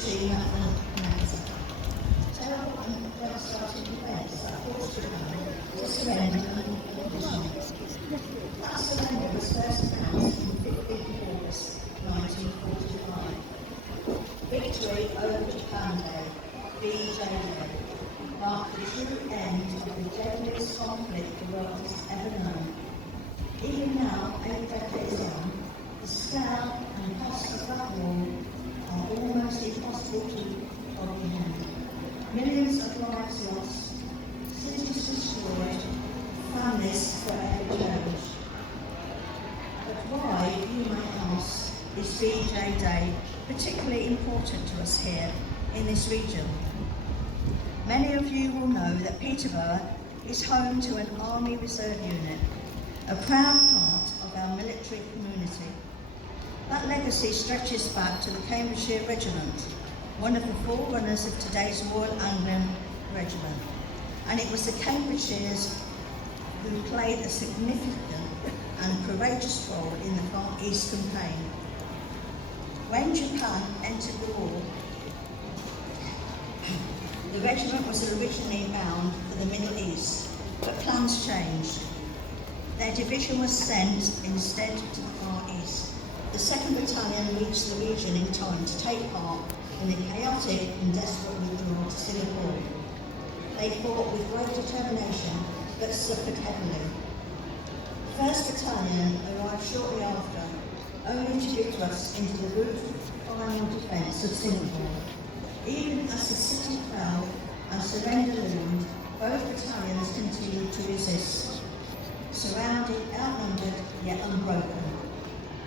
regime at Manhattan. Terrible and devastating events that forced Japan to surrender under conditions. That surrender was first announced on 15th August 1945. Victory over Japan Day, VJ Day, marked the true end of the deadliest conflict the world has ever known. Even now, 8 decades on, the scale and cost of that war are almost impossible to comprehend. Millions of lives lost, cities destroyed, families forever changed. But why, you may ask, is VJ Day particularly important to us here in this region? Many of you will know that Peterborough is home to an Army Reserve unit, a proud part of our military community. That legacy stretches back to the Cambridgeshire Regiment, one of the forerunners of today's Royal Anglian Regiment. And it was the Cambridgeshires who played a significant and courageous role in the Far East campaign. When Japan entered the war, the regiment was originally bound for the Middle East, but plans changed. Their division was sent instead to the Far East. The 2nd Battalion reached the region in time to take part in the chaotic and desperate withdrawal to Singapore. They fought with great determination, but suffered heavily. 1st Battalion arrived shortly after, only to be thrust into the route of final defence of Singapore. Even as the city fell and surrender loomed, both battalions continued to resist, surrounded, outnumbered, yet unbroken,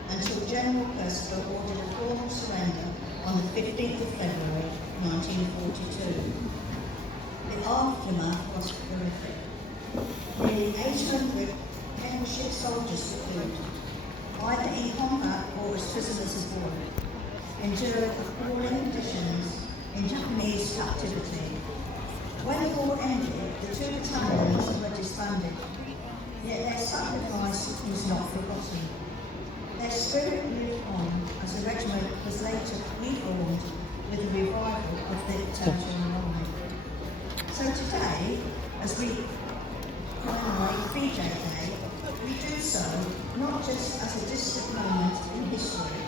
until General Percival ordered a formal surrender on the 15th of February 1942. The aftermath was horrific. Nearly 800 Cambridgeshire soldiers were killed, either in combat or as prisoners of war, endured appalling conditions in Japanese captivity. When the war ended, the 2 battalions were disbanded, yet their sacrifice was not forgotten. Their spirit lived on as the regiment was later reformed with the revival of the Territorial Army. So today, as we commemorate VJ Day, we do so not just as a distant moment in history,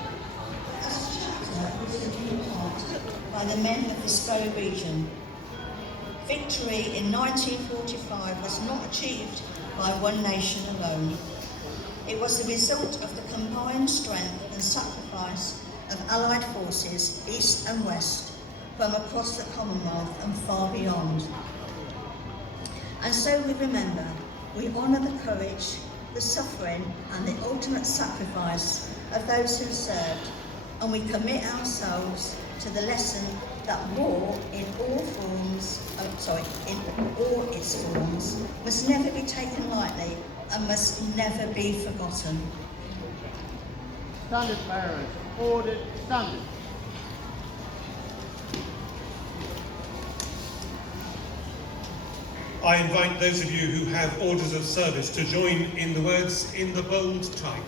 but as a chapter written in part by the men of this very region. Victory in 1945 was not achieved by one nation alone. It was the result of the combined strength and sacrifice of Allied forces, East and West, from across the Commonwealth and far beyond. And so we remember, we honour the courage, the suffering and the ultimate sacrifice of those who served, and we commit ourselves to the lesson that war in all its forms must never be taken lightly and must never be forgotten. Standard bearers, ordered, standard. I invite those of you who have orders of service to join in the words in the bold type.